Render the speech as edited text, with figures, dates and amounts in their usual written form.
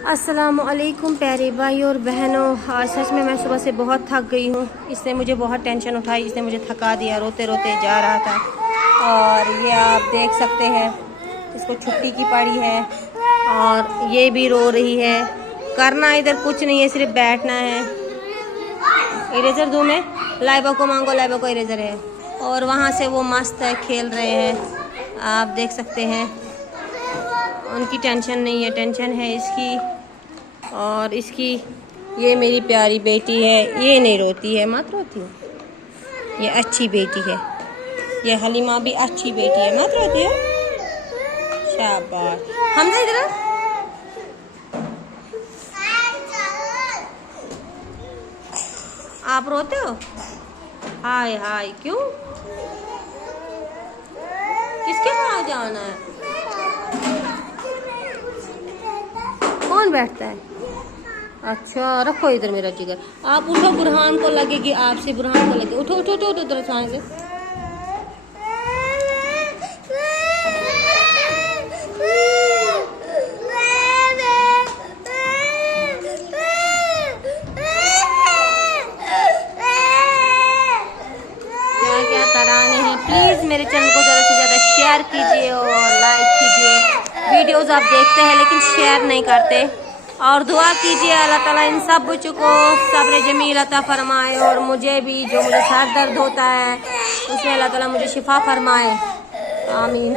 अस्सलामुअलैकुम प्यारे भाई और बहनों। आज सच में मैं सुबह से बहुत थक गई हूँ। इसने मुझे बहुत टेंशन उठाई, इसने मुझे थका दिया, रोते रोते जा रहा था। और ये आप देख सकते हैं, इसको छुट्टी की पड़ी है और ये भी रो रही है। करना इधर कुछ नहीं है, सिर्फ बैठना है। इरेजर दूँ मैं? लाइबा को मांगो, लाइबा को इरेजर है। और वहाँ से वो मस्त है, खेल रहे हैं, आप देख सकते हैं। उनकी टेंशन नहीं है, टेंशन है इसकी। और इसकी ये मेरी प्यारी बेटी है, ये नहीं रोती है, मत रोती है, ये अच्छी बेटी है। ये हलीमा भी अच्छी बेटी है, मत रोती है, शाबाश। हमजा इधर आ। आप रोते हो? हाय हाय, क्यों? किसके पास जाना है? कौन बैठता है? अच्छा रखो इधर मेरा जिगर। आप उठो, बुरहान को लगेगी आपसे, बुरहान को लगे। उठो उठो उठो उधर उठाने से। क्या क्या तराने हैं। प्लीज़ मेरे चैनल को ज़्यादा से ज़्यादा शेयर कीजिए और लाइक कीजिए। वीडियोज़ आप देखते हैं लेकिन शेयर नहीं करते। और दुआ कीजिए अल्लाह ताला इन सब बच्चों को सब्र जमील अता फरमाए। और मुझे भी, जो मुझे सर दर्द होता है उसमें अल्लाह ताला मुझे शिफा फरमाए। आमीन।